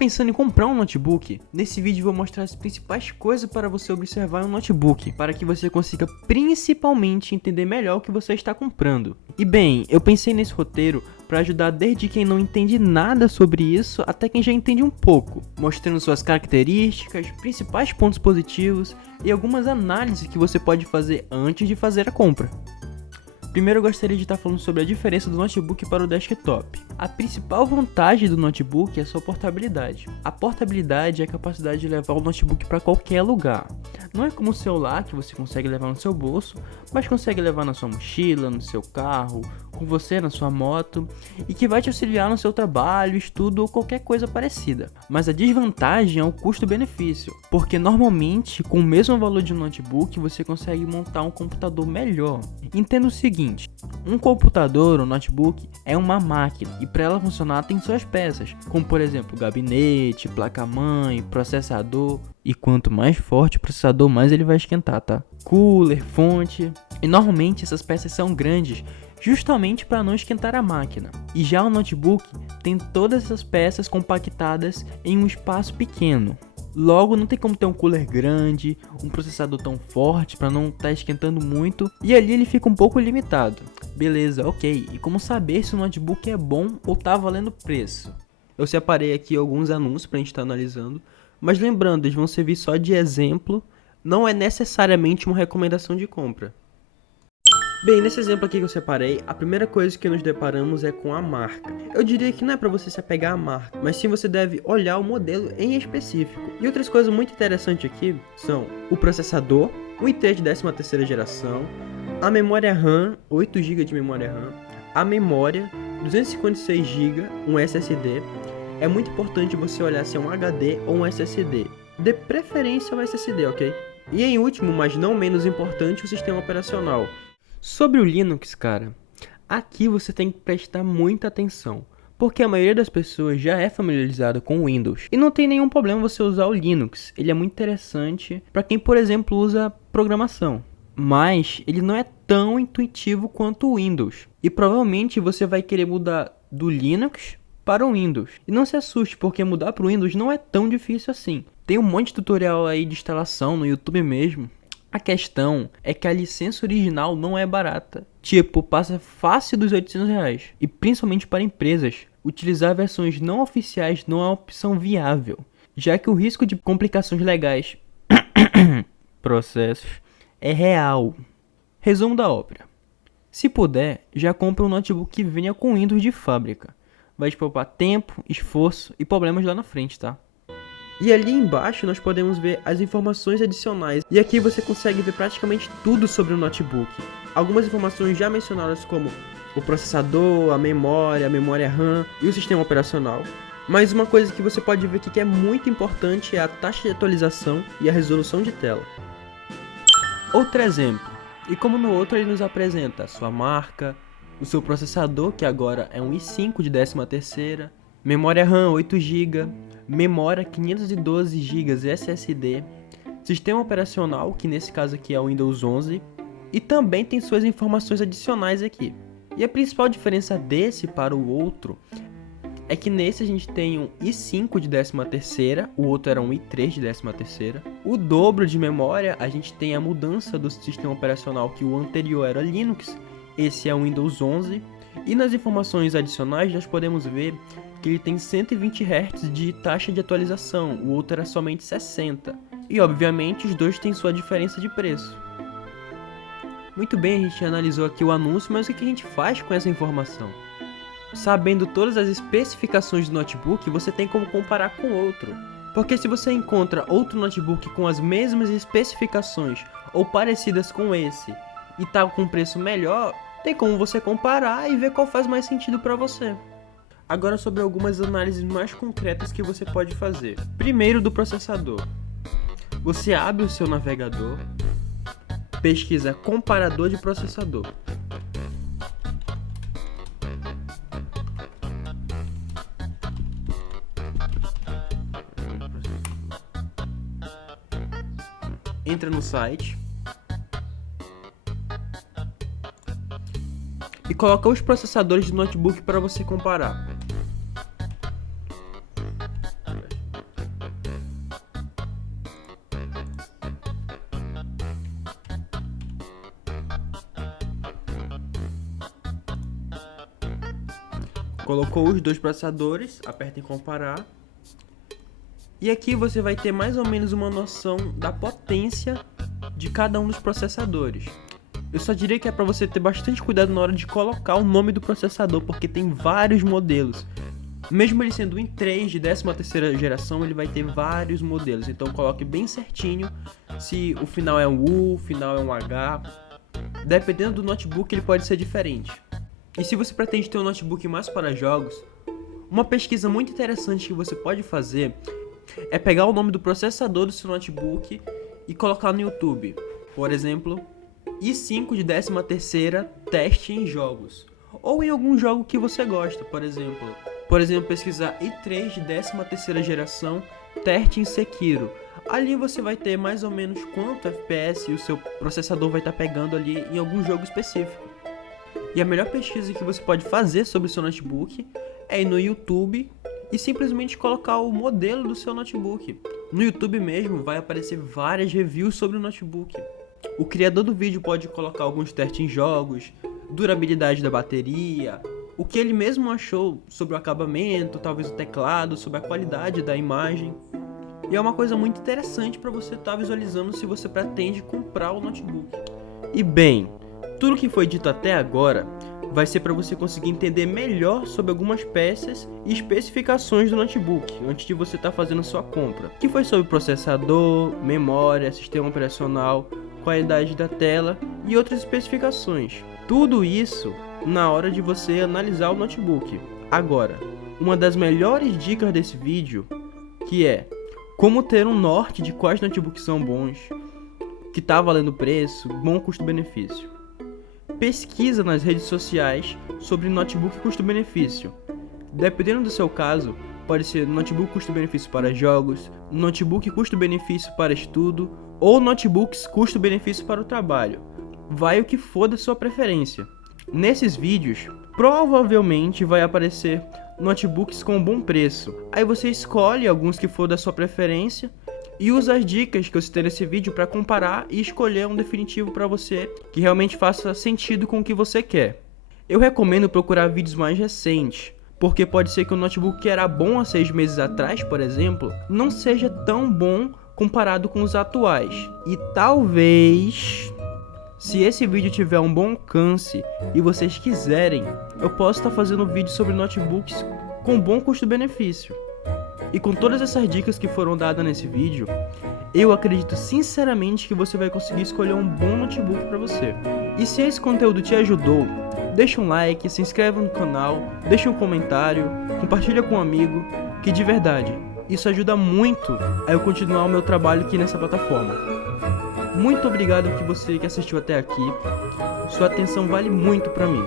pensando em comprar um notebook? Nesse vídeo vou mostrar as principais coisas para você observar em um notebook, para que você consiga principalmente entender melhor o que você está comprando. E bem, eu pensei nesse roteiro para ajudar desde quem não entende nada sobre isso até quem já entende um pouco, mostrando suas características, principais pontos positivos e algumas análises que você pode fazer antes de fazer a compra. Primeiro eu gostaria de estar falando sobre a diferença do notebook para o desktop. A principal vantagem do notebook é sua portabilidade. A portabilidade é a capacidade de levar o notebook para qualquer lugar. Não é como o celular que você consegue levar no seu bolso, mas consegue levar na sua mochila, no seu carro, com você na sua moto, e que vai te auxiliar no seu trabalho, estudo ou qualquer coisa parecida. Mas a desvantagem é o custo-benefício, porque normalmente com o mesmo valor de um notebook você consegue montar um computador melhor. Entenda o seguinte, um computador ou notebook é uma máquina e para ela funcionar tem suas peças, como por exemplo gabinete, placa-mãe, processador, e quanto mais forte o processador mais ele vai esquentar, tá? Cooler, fonte, e normalmente essas peças são grandes, justamente para não esquentar a máquina. E já o notebook tem todas essas peças compactadas em um espaço pequeno. Logo, não tem como ter um cooler grande, um processador tão forte para não estar esquentando muito, e ali ele fica um pouco limitado. Beleza, ok. E como saber se o notebook é bom ou tá valendo preço? Eu separei aqui alguns anúncios para a gente estar analisando, mas lembrando, eles vão servir só de exemplo, não é necessariamente uma recomendação de compra. Bem, nesse exemplo aqui que eu separei, a primeira coisa que nos deparamos é com a marca. Eu diria que não é para você se apegar à marca, mas sim você deve olhar o modelo em específico. E outras coisas muito interessantes aqui são o processador, um i3 de 13ª geração, a memória RAM, 8 GB de memória RAM, a memória, 256 GB, um SSD. É muito importante você olhar se é um HD ou um SSD. Dê preferência ao SSD, ok? E em último, mas não menos importante, o sistema operacional. Sobre o Linux, cara, aqui você tem que prestar muita atenção, porque a maioria das pessoas já é familiarizada com o Windows. E não tem nenhum problema você usar o Linux, ele é muito interessante para quem, por exemplo, usa programação. Mas ele não é tão intuitivo quanto o Windows. E provavelmente você vai querer mudar do Linux para o Windows. E não se assuste, porque mudar para o Windows não é tão difícil assim. Tem um monte de tutorial aí de instalação no YouTube mesmo. A questão é que a licença original não é barata. Tipo, passa fácil dos R$800. E principalmente para empresas, utilizar versões não oficiais não é uma opção viável, já que o risco de complicações legais processos é real. Resumo da obra. Se puder, já compre um notebook que venha com Windows de fábrica. Vai te poupar tempo, esforço e problemas lá na frente, tá? E ali embaixo nós podemos ver as informações adicionais. E aqui você consegue ver praticamente tudo sobre o notebook. Algumas informações já mencionadas como o processador, a memória RAM e o sistema operacional. Mas uma coisa que você pode ver aqui que é muito importante é a taxa de atualização e a resolução de tela. Outro exemplo. E como no outro ele nos apresenta a sua marca, o seu processador que agora é um i5 de 13ª, memória RAM 8 GB, memória 512 GB SSD, sistema operacional, que nesse caso aqui é o Windows 11, e também tem suas informações adicionais aqui. E a principal diferença desse para o outro é que nesse a gente tem um i5 de 13ª, o outro era um i3 de 13ª. O dobro de memória, a gente tem a mudança do sistema operacional, que o anterior era Linux, esse é o Windows 11. E nas informações adicionais nós podemos ver que ele tem 120 Hz de taxa de atualização, o outro era somente 60. E obviamente os dois têm sua diferença de preço. Muito bem, a gente analisou aqui o anúncio, mas o que a gente faz com essa informação? Sabendo todas as especificações do notebook, você tem como comparar com outro. Porque se você encontra outro notebook com as mesmas especificações ou parecidas com esse e tá com um preço melhor, tem como você comparar e ver qual faz mais sentido para você. Agora sobre algumas análises mais concretas que você pode fazer. Primeiro, do processador. Você abre o seu navegador, pesquisa comparador de processador. Entra no site e coloca os processadores do notebook para você comparar. Colocou os dois processadores, aperta em comparar. E aqui você vai ter mais ou menos uma noção da potência de cada um dos processadores. Eu só diria que é para você ter bastante cuidado na hora de colocar o nome do processador, porque tem vários modelos. Mesmo ele sendo um i3 de 13ª geração, ele vai ter vários modelos. Então coloque bem certinho se o final é um U, o final é um H. Dependendo do notebook, ele pode ser diferente. E se você pretende ter um notebook mais para jogos, uma pesquisa muito interessante que você pode fazer é pegar o nome do processador do seu notebook e colocar no YouTube. Por exemplo, i5 de 13ª teste em jogos. Ou em algum jogo que você gosta, por exemplo, pesquisar i3 de 13ª geração teste em Sekiro. Ali você vai ter mais ou menos quanto FPS o seu processador vai estar pegando ali em algum jogo específico. E a melhor pesquisa que você pode fazer sobre o seu notebook é ir no YouTube e simplesmente colocar o modelo do seu notebook. No YouTube mesmo vai aparecer várias reviews sobre o notebook. O criador do vídeo pode colocar alguns testes em jogos, durabilidade da bateria, o que ele mesmo achou sobre o acabamento, talvez o teclado, sobre a qualidade da imagem. E é uma coisa muito interessante para você estar visualizando se você pretende comprar o notebook. E bem, tudo que foi dito até agora vai ser para você conseguir entender melhor sobre algumas peças e especificações do notebook antes de você estar fazendo a sua compra, que foi sobre processador, memória, sistema operacional, qualidade da tela e outras especificações. Tudo isso na hora de você analisar o notebook. Agora, uma das melhores dicas desse vídeo, que é como ter um norte de quais notebooks são bons, que tá valendo preço, bom custo-benefício. Pesquisa nas redes sociais sobre notebook custo-benefício. Dependendo do seu caso, pode ser notebook custo-benefício para jogos, notebook custo-benefício para estudo ou notebooks custo-benefício para o trabalho. Vai o que for da sua preferência. Nesses vídeos, provavelmente vai aparecer notebooks com bom preço. Aí você escolhe alguns que for da sua preferência e usa as dicas que eu citei nesse vídeo para comparar e escolher um definitivo para você que realmente faça sentido com o que você quer. Eu recomendo procurar vídeos mais recentes, porque pode ser que o notebook que era bom há 6 meses atrás, por exemplo, não seja tão bom comparado com os atuais. E talvez, se esse vídeo tiver um bom alcance e vocês quiserem, eu posso estar fazendo vídeo sobre notebooks com bom custo-benefício. E com todas essas dicas que foram dadas nesse vídeo, eu acredito sinceramente que você vai conseguir escolher um bom notebook para você. E se esse conteúdo te ajudou, deixa um like, se inscreve no canal, deixa um comentário, compartilha com um amigo, que de verdade, isso ajuda muito a eu continuar o meu trabalho aqui nessa plataforma. Muito obrigado por você que assistiu até aqui, sua atenção vale muito para mim.